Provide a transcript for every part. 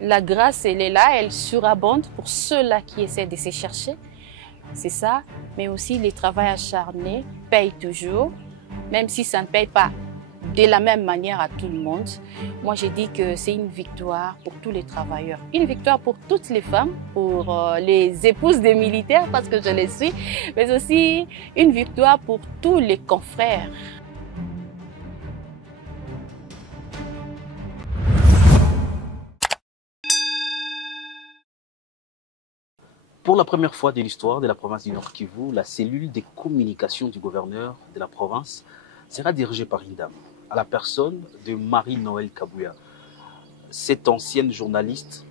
La grâce, elle est là, elle surabonde pour ceux-là qui essaient de se chercher. C'est ça. Mais aussi, le travail acharné paye toujours, même si ça ne paye pas de la même manière à tout le monde. Moi, j'ai dit que c'est une victoire pour tous les travailleurs. Une victoire pour toutes les femmes, pour les épouses des militaires, parce que je les suis, mais aussi une victoire pour tous les confrères. Pour la première fois de l'histoire de la province du Nord Kivu, la cellule de communication du gouverneur de la province sera dirigée par une dame, à la personne de Marie-Noël Kabuya, cette ancienne journaliste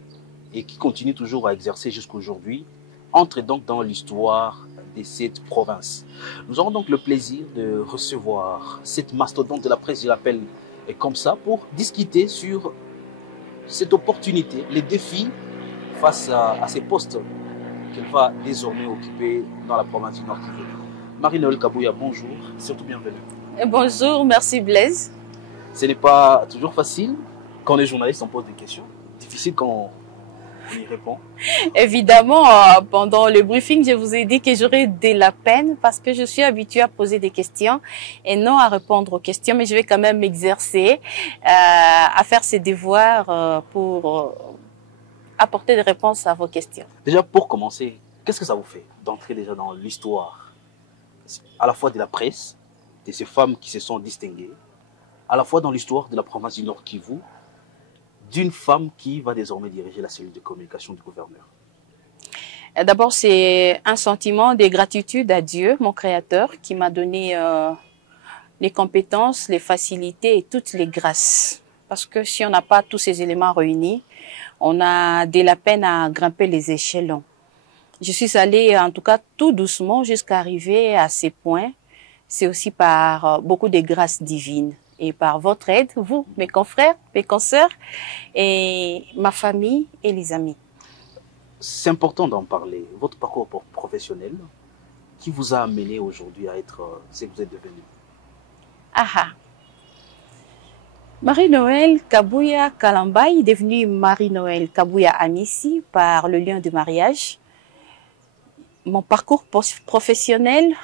et qui continue toujours à exercer jusqu'à aujourd'hui, entre donc dans l'histoire de cette province. Nous aurons donc le plaisir de recevoir cette mastodonte de la presse, je l'appelle comme ça, pour discuter sur cette opportunité, les défis face à ces postes qu'elle va désormais occuper dans la province du Nord Kivu. Marie-Noël Kabuya, bonjour, surtout bienvenue. Bonjour, merci Blaise. Ce n'est pas toujours facile quand les journalistes on pose des questions, difficile quand on y répond. Évidemment, pendant le briefing, je vous ai dit que j'aurais de la peine parce que je suis habituée à poser des questions et non à répondre aux questions, mais je vais quand même m'exercer à faire ces devoirs pour apporter des réponses à vos questions. Déjà, pour commencer, qu'est-ce que ça vous fait d'entrer déjà dans l'histoire, à la fois de la presse, de ces femmes qui se sont distinguées, à la fois dans l'histoire de la province du Nord Kivu, d'une femme qui va désormais diriger la cellule de communication du gouverneur? D'abord, c'est un sentiment de gratitude à Dieu, mon Créateur, qui m'a donné les compétences, les facilités et toutes les grâces. Parce que si on n'a pas tous ces éléments réunis, on a de la peine à grimper les échelons. Je suis allée, en tout cas, tout doucement jusqu'à arriver à ces points. C'est aussi par beaucoup de grâces divines et par votre aide, vous, mes confrères, mes consoeurs, et ma famille et les amis. C'est important d'en parler. Votre parcours professionnel qui vous a amené aujourd'hui à être ce que vous êtes devenu. Ah. Marie-Noël Kabuya Kalambaye est devenue Marie-Noël Kabuya Amissi par le lien de mariage. Mon parcours professionnel,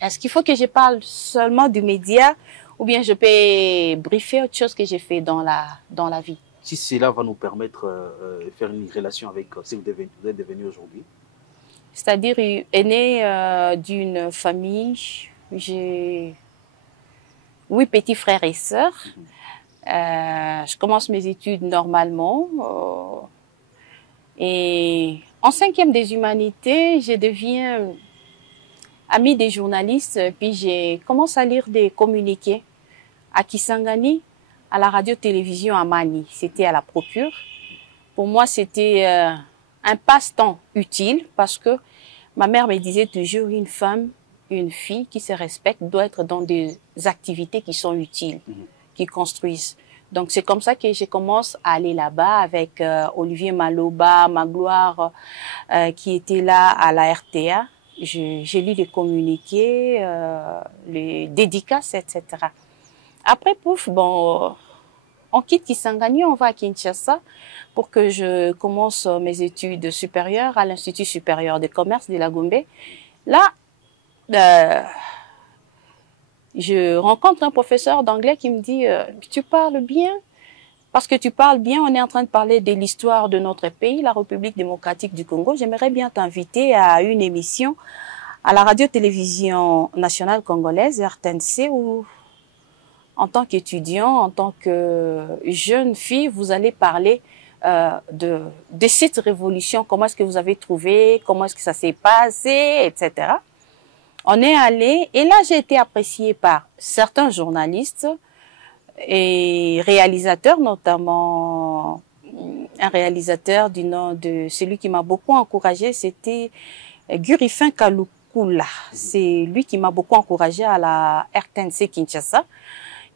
est-ce qu'il faut que je parle seulement du média ou bien je peux briefer autre chose que j'ai fait dans la vie? Si cela va nous permettre de faire une relation avec ce que vous êtes devenu aujourd'hui. C'est-à-dire, est né d'une famille, j'ai 8 petits frères et sœurs. Je commence mes études normalement et en 5e des humanités, je deviens amie des journalistes puis j'ai commencé à lire des communiqués à Kisangani, à la radio-télévision à Mani. C'était à la procure. Pour moi, c'était un passe-temps utile parce que ma mère me disait toujours une femme, une fille qui se respecte doit être dans des activités qui sont utiles, qui construisent. Donc, c'est comme ça que je commence à aller là-bas avec Olivier Maloba, Magloire, qui était là à la RTA. J'ai lu les communiqués, les dédicaces, etc. Après, pouf, bon, on quitte Kisangani, on va à Kinshasa pour que je commence mes études supérieures à l'Institut supérieur de commerce de la Gombe. Là, je rencontre un professeur d'anglais qui me dit « Tu parles bien ?» Parce que tu parles bien, on est en train de parler de l'histoire de notre pays, la République démocratique du Congo. J'aimerais bien t'inviter à une émission à la radio-télévision nationale congolaise, RTNC, où en tant qu'étudiant, en tant que jeune fille, vous allez parler de cette révolution, comment est-ce que vous avez trouvé, comment est-ce que ça s'est passé, etc. On est allé, et là j'ai été appréciée par certains journalistes et réalisateurs, notamment un réalisateur du nom de celui qui m'a beaucoup encouragée, c'était Gurifin Kalukula. C'est lui qui m'a beaucoup encouragée à la RTNC Kinshasa.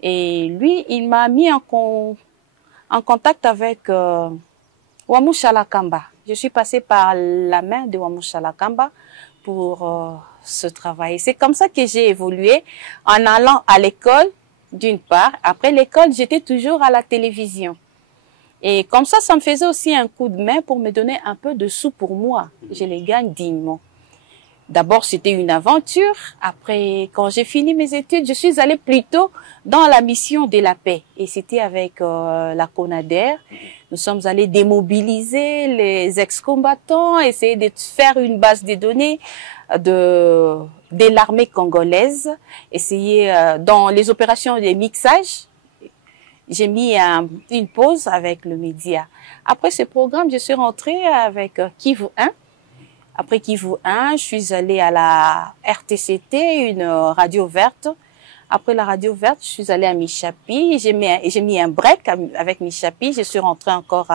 Et lui, il m'a mis en contact avec Wamou Shalakamba. Je suis passée par la main de Wamou Shalakamba pour ce travail. C'est comme ça que j'ai évolué en allant à l'école, d'une part. Après l'école, j'étais toujours à la télévision. Et comme ça me faisait aussi un coup de main pour me donner un peu de sous pour moi. Je les gagne dignement. D'abord, c'était une aventure. Après, quand j'ai fini mes études, je suis allée plutôt dans la mission de la paix. Et c'était avec la CONADER. Nous sommes allés démobiliser les ex-combattants, essayer de faire une base de données de l'armée congolaise, essayer dans les opérations de mixage. J'ai mis une pause avec le média. Après ce programme, je suis rentrée avec Kivu 1. Après Kivu 1, je suis allée à la RTCT, une radio verte. Après la radio verte, je suis allée à Michapi. J'ai mis un break avec Michapi. Je suis rentrée encore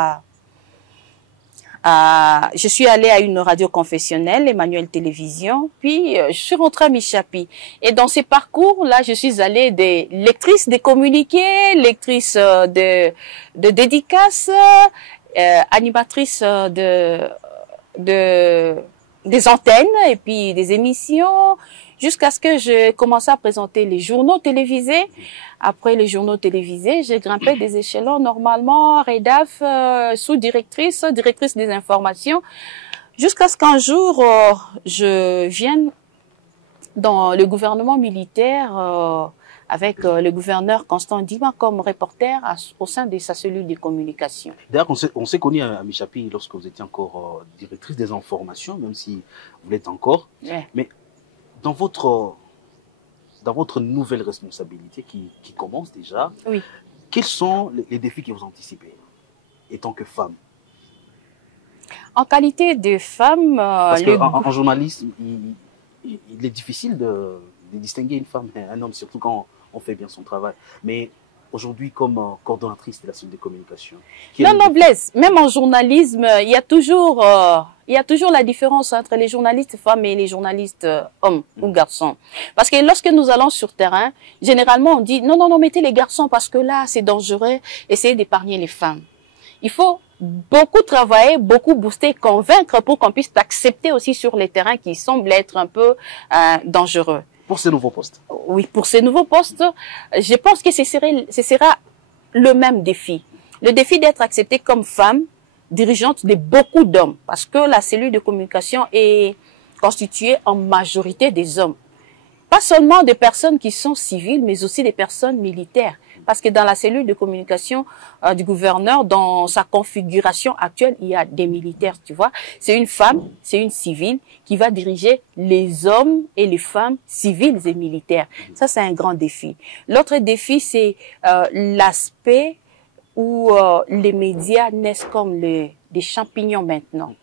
je suis allée à une radio confessionnelle, Emmanuel Télévision. Puis, je suis rentrée à Michapi. Et dans ces parcours-là, je suis allée des lectrices des communiqués, lectrice de dédicaces, animatrice des antennes et puis des émissions, jusqu'à ce que je commence à présenter les journaux télévisés. Après les journaux télévisés, j'ai grimpé des échelons normalement, REDAF, sous-directrice, directrice des informations, jusqu'à ce qu'un jour, je vienne dans le gouvernement militaire avec le gouverneur Constant Dima comme reporter au sein de sa cellule de communication. D'ailleurs, on s'est connu à Michapi lorsque vous étiez encore directrice des informations, même si vous l'êtes encore. Ouais. Mais dans votre nouvelle responsabilité qui commence déjà, oui. Quels sont les défis que vous anticipez, étant que femme? En qualité de femme... Parce qu'en journalisme, il est difficile de distinguer une femme et un homme, surtout quand on fait bien son travail. Mais aujourd'hui, comme coordonnatrice de la cellule de communication... Non, Blaise, même en journalisme, il y a toujours la différence entre les journalistes femmes et les journalistes hommes ou garçons. Parce que lorsque nous allons sur terrain, généralement on dit non, mettez les garçons parce que là, c'est dangereux, essayez d'épargner les femmes. Il faut beaucoup travailler, beaucoup booster, convaincre pour qu'on puisse accepter aussi sur les terrains qui semblent être un peu dangereux. Pour ces nouveaux postes. Oui, pour ces nouveaux postes, je pense que ce sera le même défi. Le défi d'être acceptée comme femme, dirigeante de beaucoup d'hommes. Parce que la cellule de communication est constituée en majorité des hommes. Pas seulement des personnes qui sont civiles, mais aussi des personnes militaires. Parce que dans la cellule de communication du gouverneur, dans sa configuration actuelle, il y a des militaires, tu vois. C'est une femme, c'est une civile qui va diriger les hommes et les femmes civiles et militaires. Ça, c'est un grand défi. L'autre défi, c'est l'aspect où les médias naissent comme des champignons maintenant.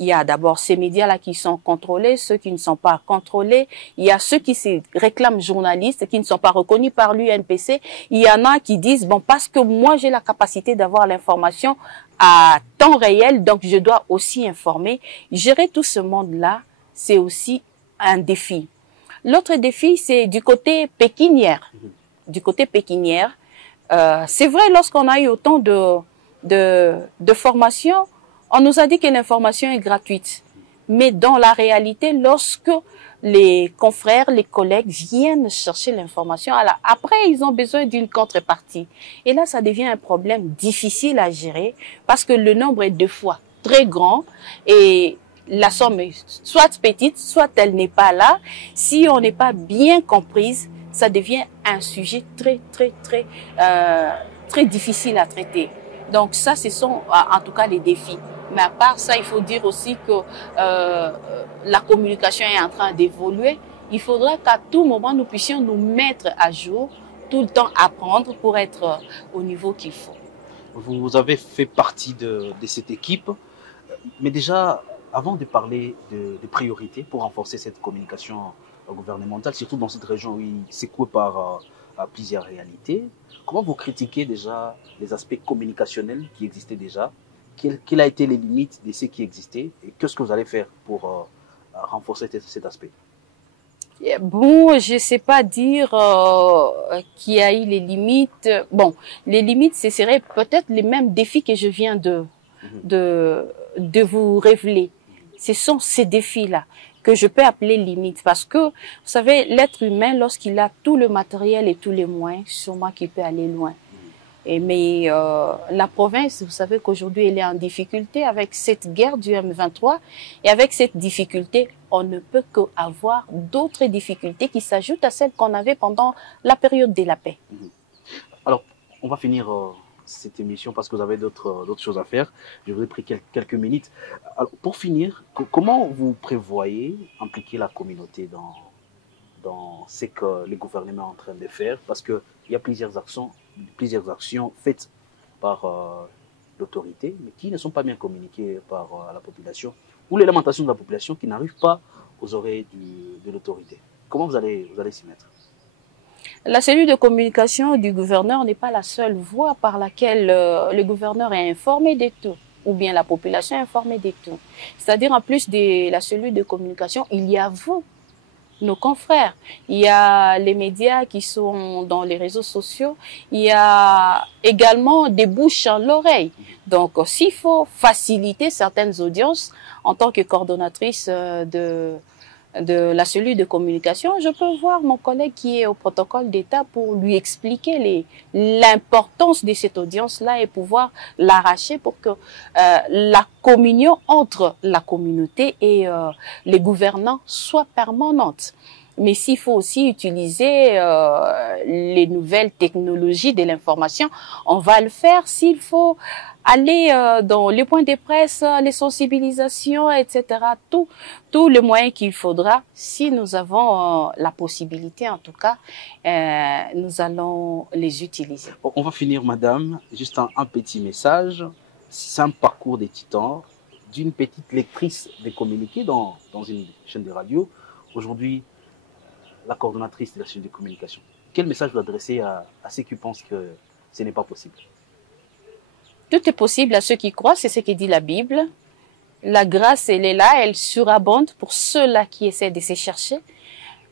Il y a d'abord ces médias-là qui sont contrôlés, ceux qui ne sont pas contrôlés. Il y a ceux qui se réclament journalistes, qui ne sont pas reconnus par l'UNPC. Il y en a qui disent, bon, parce que moi, j'ai la capacité d'avoir l'information à temps réel, donc je dois aussi informer. Gérer tout ce monde-là, c'est aussi un défi. L'autre défi, c'est du côté pékinière. Du côté pékinière, c'est vrai, lorsqu'on a eu autant de formations, on nous a dit que l'information est gratuite. Mais dans la réalité, lorsque les confrères, les collègues viennent chercher l'information, après, ils ont besoin d'une contrepartie. Et là, ça devient un problème difficile à gérer parce que le nombre est 2 fois très grand et la somme est soit petite, soit elle n'est pas là. Si on n'est pas bien comprise, ça devient un sujet très difficile à traiter. Donc ça, ce sont en tout cas les défis. Mais à part ça, il faut dire aussi que la communication est en train d'évoluer. Il faudra qu'à tout moment, nous puissions nous mettre à jour, tout le temps apprendre pour être au niveau qu'il faut. Vous avez fait partie de cette équipe. Mais déjà, avant de parler de priorités pour renforcer cette communication gouvernementale, surtout dans cette région où il s'écoule par plusieurs réalités, comment vous critiquez déjà les aspects communicationnels qui existaient déjà? Quelles ont été les limites de ce qui existait et qu'est-ce que vous allez faire pour renforcer cet aspect? Bon, je sais pas dire qui a eu les limites. Bon, les limites, ce seraient peut-être les mêmes défis que je viens de vous révéler. Ce sont ces défis-là que je peux appeler limites parce que, vous savez, l'être humain, lorsqu'il a tout le matériel et tous les moyens, sûrement qu'il peut aller loin. Mais la province, vous savez qu'aujourd'hui, elle est en difficulté avec cette guerre du M23. Et avec cette difficulté, on ne peut qu'avoir d'autres difficultés qui s'ajoutent à celles qu'on avait pendant la période de la paix. Alors, on va finir cette émission parce que vous avez d'autres choses à faire. Je vous ai pris quelques minutes. Alors, pour finir, comment vous prévoyez impliquer la communauté dans ce que le gouvernement est en train de faire? Parce qu'il y a plusieurs actions faites par l'autorité, mais qui ne sont pas bien communiquées par la population, ou les lamentations de la population qui n'arrivent pas aux oreilles de l'autorité. Comment vous allez s'y mettre? La cellule de communication du gouverneur n'est pas la seule voie par laquelle le gouverneur est informé de tout, ou bien la population est informée de tout. C'est-à-dire, en plus de la cellule de communication, il y a vous, nos confrères. Il y a les médias qui sont dans les réseaux sociaux. Il y a également des bouches à l'oreille. Donc, s'il faut faciliter certaines audiences, en tant que coordonnatrice de la cellule de communication, je peux voir mon collègue qui est au protocole d'État pour lui expliquer l'importance de cette audience-là et pouvoir l'arracher pour que la communion entre la communauté et les gouvernants soit permanente. Mais s'il faut aussi utiliser les nouvelles technologies de l'information, on va le faire. S'il faut aller dans les points de presse, les sensibilisations, etc. Tous les moyens qu'il faudra, si nous avons la possibilité, en tout cas, nous allons les utiliser. On va finir, madame, juste un petit message. C'est un parcours des titans d'une petite lectrice des communiqués dans une chaîne de radio. Aujourd'hui, la coordonnatrice de la chaîne de communication. Quel message vous adressez à ceux qui pensent que ce n'est pas possible? Tout est possible à ceux qui croient, c'est ce que dit la Bible. La grâce, elle est là, elle surabonde pour ceux-là qui essaient de se chercher.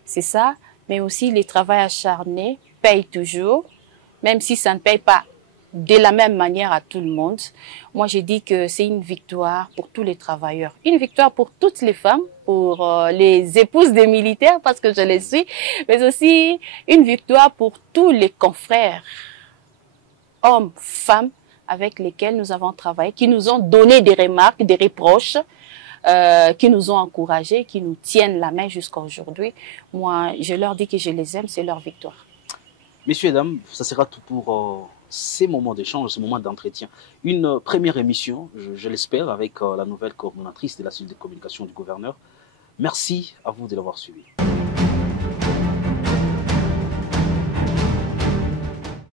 C'est ça. Mais aussi, les travail acharnés payent toujours, même si ça ne paye pas de la même manière à tout le monde. Moi, j'ai dit que c'est une victoire pour tous les travailleurs, une victoire pour toutes les femmes, pour les épouses des militaires, parce que je les suis, mais aussi une victoire pour tous les confrères, hommes, femmes, avec lesquels nous avons travaillé, qui nous ont donné des remarques, des reproches, qui nous ont encouragés, qui nous tiennent la main jusqu'à aujourd'hui. Moi, je leur dis que je les aime, c'est leur victoire. Messieurs et dames, ça sera tout pour ces moments d'échange, ces moments d'entretien. Une première émission, je l'espère, avec la nouvelle coordonnatrice de la cellule de communication du gouverneur. Merci à vous de l'avoir suivi.